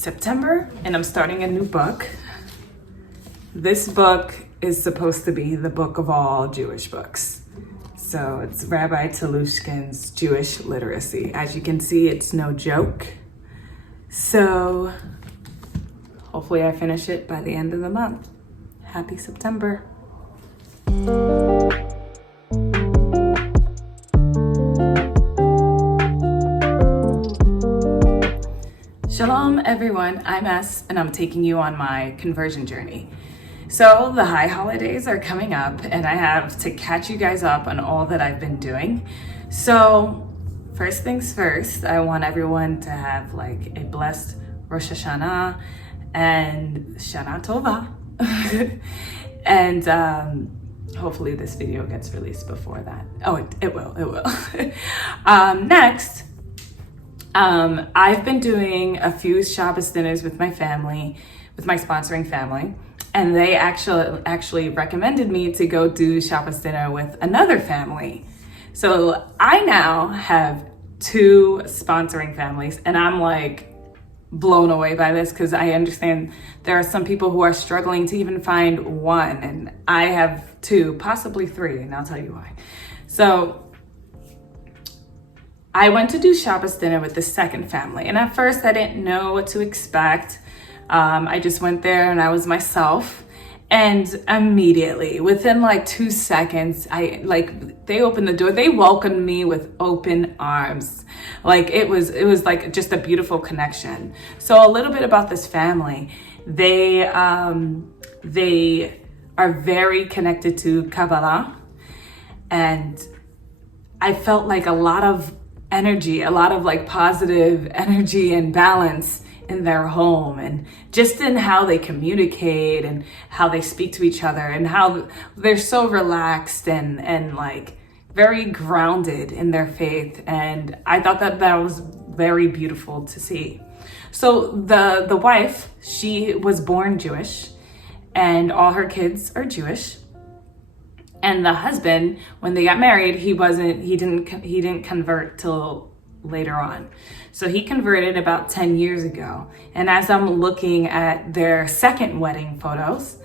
September and I'm starting a new book. This book is supposed to be the book of all Jewish books. So it's Rabbi Telushkin's Jewish Literacy. As you can see, it's no joke. So hopefully I finish it by the end of the month. Happy September. Shalom everyone, I'm Es and I'm taking you on my conversion journey. So the high holidays are coming up and I have to catch you guys up on all that I've been doing. So first things first, I want everyone to have like a blessed Rosh Hashanah and Shana Tova. And hopefully this video gets released before that. Oh, it will. Next, I've been doing a few Shabbos dinners with my family, with my sponsoring family, and they actually recommended me to go do Shabbos dinner with another family. So I now have two sponsoring families, and I'm like blown away by this because I understand there are some people who are struggling to even find one, and I have two, possibly three, and I'll tell you why. So I went to do Shabbos dinner with the second family, and at first I didn't know what to expect. I just went there and I was myself, and immediately, within like 2 seconds, they opened the door. They welcomed me with open arms. Like it was like just a beautiful connection. So a little bit about this family. They are very connected to Kabbalah, and I felt like a lot of energy, a lot of like positive energy and balance in their home, and just in how they communicate and how they speak to each other, and how they're so relaxed and like very grounded in their faith. And I thought that was very beautiful to see. So the wife, she was born Jewish and all her kids are Jewish. And the husband, when they got married, he didn't convert till later on. So he converted about 10 years ago. And as I'm looking at their second wedding photos,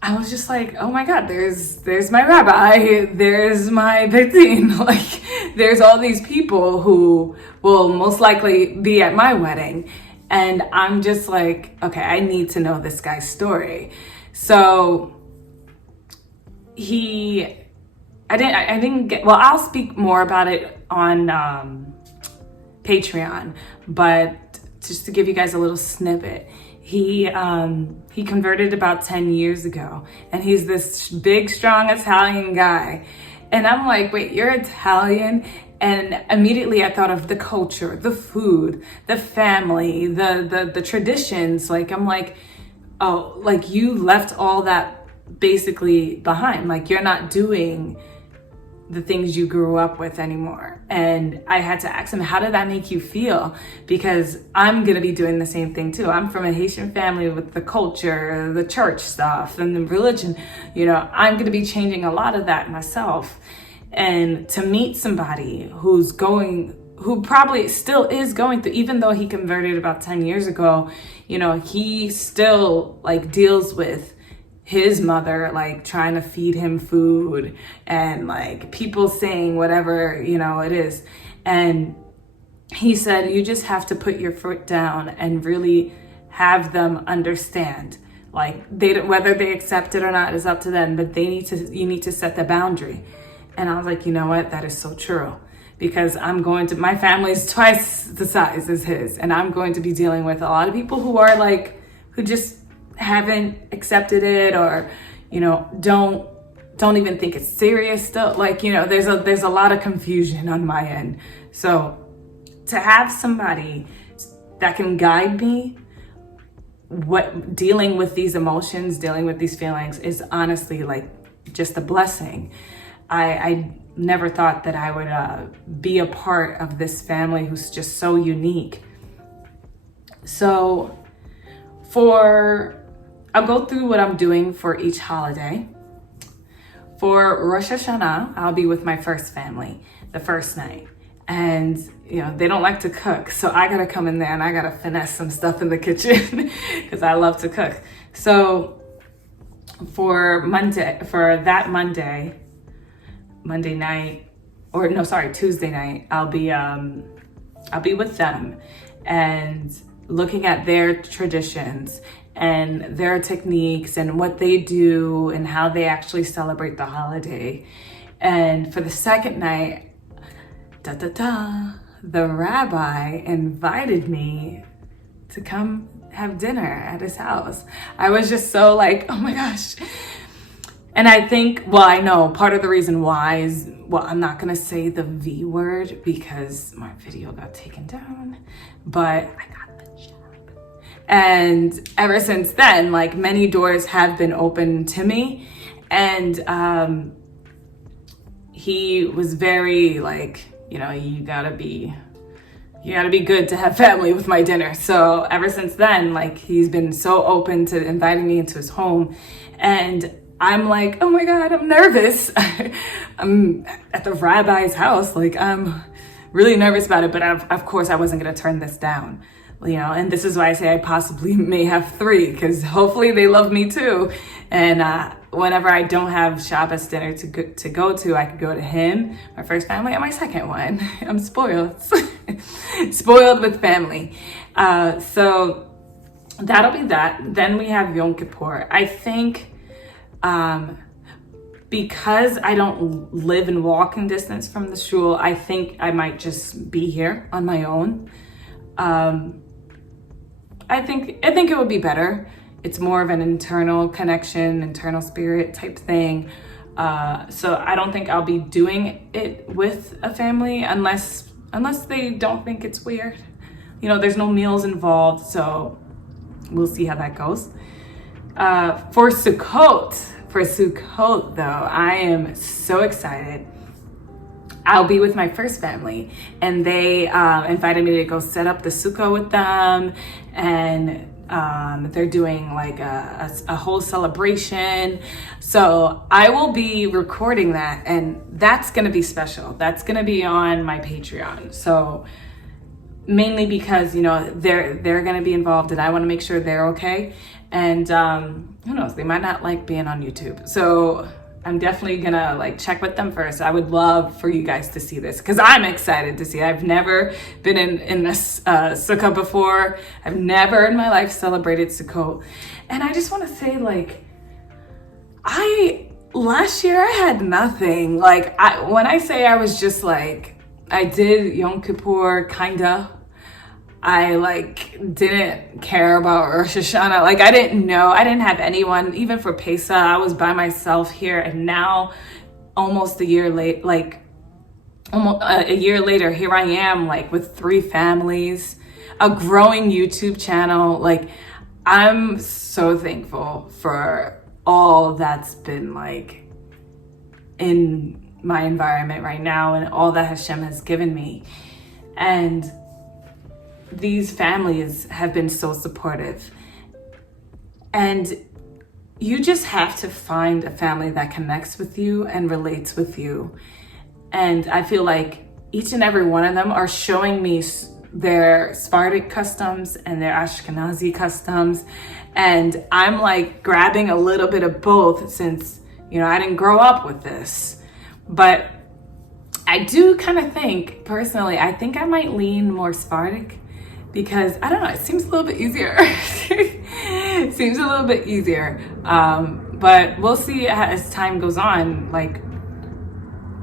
I was just like, oh my God, there's my rabbi, there's my Beitin. Like there's all these people who will most likely be at my wedding. And I'm just like, okay, I need to know this guy's story. So I'll speak more about it on Patreon, but just to give you guys a little snippet, he converted about 10 years ago, and he's this big, strong Italian guy. And I'm like, wait, you're Italian? And immediately I thought of the culture, the food, the family, the traditions. Like, I'm like, oh, like you left all that basically behind. Like you're not doing the things you grew up with anymore. And I had to ask him, how did that make you feel? Because I'm gonna be doing the same thing too. I'm from a Haitian family with the culture, the church stuff, and the religion. You know, I'm gonna be changing a lot of that myself. And to meet somebody who probably still is going through, even though he converted about 10 years ago, you know, he still like deals with his mother, like trying to feed him food, and like people saying whatever, you know, it is. And he said, you just have to put your foot down and really have them understand. Like whether they accept it or not is up to them, but you need to set the boundary. And I was like, you know what? That is so true. Because my family's twice the size as his, and I'm going to be dealing with a lot of people who just haven't accepted it, or, you know, don't even think it's serious still. Like, you know, there's a lot of confusion on my end. So to have somebody that can guide me dealing with these emotions, dealing with these feelings, is honestly like just a blessing. I never thought that I would be a part of this family who's just so unique. So I'll go through what I'm doing for each holiday. For Rosh Hashanah, I'll be with my first family the first night. And, you know, they don't like to cook. So I gotta come in there and I gotta finesse some stuff in the kitchen because I love to cook. So for that Monday night, or no, sorry, Tuesday night, I'll be with them and looking at their traditions and their techniques and what they do and how they actually celebrate the holiday. And for the second night, the rabbi invited me to come have dinner at his house. I was just so like, oh my gosh. And I think, well, I know part of the reason why is, well, I'm not gonna say the V word because my video got taken down, but I got the job. And ever since then, like, many doors have been open to me. And he was very like, you know, you gotta be good to have family with my dinner. So ever since then, like, he's been so open to inviting me into his home. And I'm like, oh my God, I'm nervous. I'm at the rabbi's house. Like, I'm really nervous about it, but of course I wasn't gonna turn this down, you know? And this is why I say I possibly may have 3, because hopefully they love me too. And whenever I don't have Shabbos dinner to go to, I could go to him, my first family, and my second one. I'm spoiled, spoiled with family. So that'll be that. Then we have Yom Kippur. I think, because I don't live in walking distance from the shul, I think I might just be here on my own. I think it would be better. It's more of an internal connection, internal spirit type thing. So I don't think I'll be doing it with a family unless they don't think it's weird. You know, there's no meals involved, so we'll see how that goes. For Sukkot though, I am so excited. I'll be with my first family, and they invited me to go set up the sukkah with them, and they're doing like a whole celebration. So I will be recording that, and that's gonna be special. That's gonna be on my Patreon. So mainly because, you know, they're gonna be involved, and I wanna make sure they're okay. And who knows, they might not like being on YouTube. So I'm definitely gonna like check with them first. I would love for you guys to see this because I'm excited to see it. I've never been in this Sukkot before. I've never in my life celebrated Sukkot. And I just wanna say, like, last year I had nothing. Like, when I say I was just like, I did Yom Kippur, kinda. I like didn't care about Rosh Hashanah. Like, I didn't know, I didn't have anyone. Even for Pesach, I was by myself here. And now, almost a year late, like almost a year later, here I am, like with 3 families, a growing YouTube channel. Like, I'm so thankful for all that's been like in my environment right now and all that Hashem has given me. And these families have been so supportive. And you just have to find a family that connects with you and relates with you. And I feel like each and every one of them are showing me their Sephardic customs and their Ashkenazi customs. And I'm like grabbing a little bit of both since, you know, I didn't grow up with this. But I do kind of think, personally, I think I might lean more Sephardic because, I don't know, it seems a little bit easier. It seems a little bit easier. But we'll see as time goes on, like,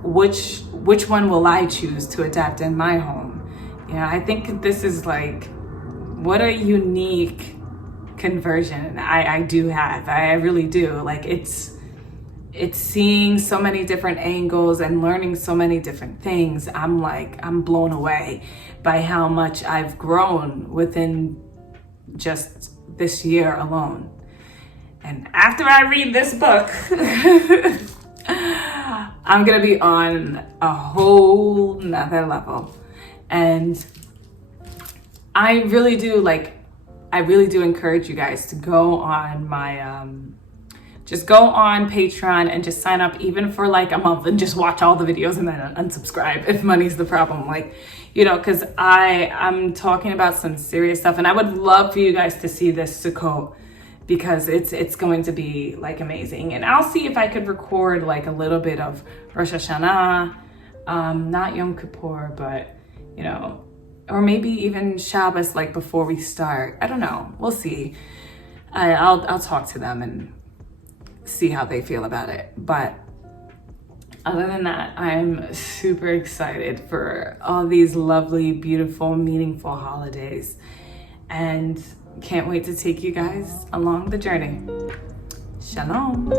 which one will I choose to adapt in my home? You know, I think this is like, what a unique conversion I do have. I really do. Like, it's seeing so many different angles and learning so many different things. I'm blown away by how much I've grown within just this year alone. And after I read this book, I'm gonna be on a whole nother level. And I really do encourage you guys to go on my just go on Patreon and just sign up even for like a month and just watch all the videos and then unsubscribe if money's the problem. Like, you know, because I'm talking about some serious stuff, and I would love for you guys to see this Sukkot, because it's going to be like amazing. And I'll see if I could record like a little bit of Rosh Hashanah, not Yom Kippur, but you know, or maybe even Shabbos, like before we start. I don't know, we'll see. I'll talk to them and see how they feel about it. But other than that, I'm super excited for all these lovely, beautiful, meaningful holidays, and can't wait to take you guys along the journey. Shalom.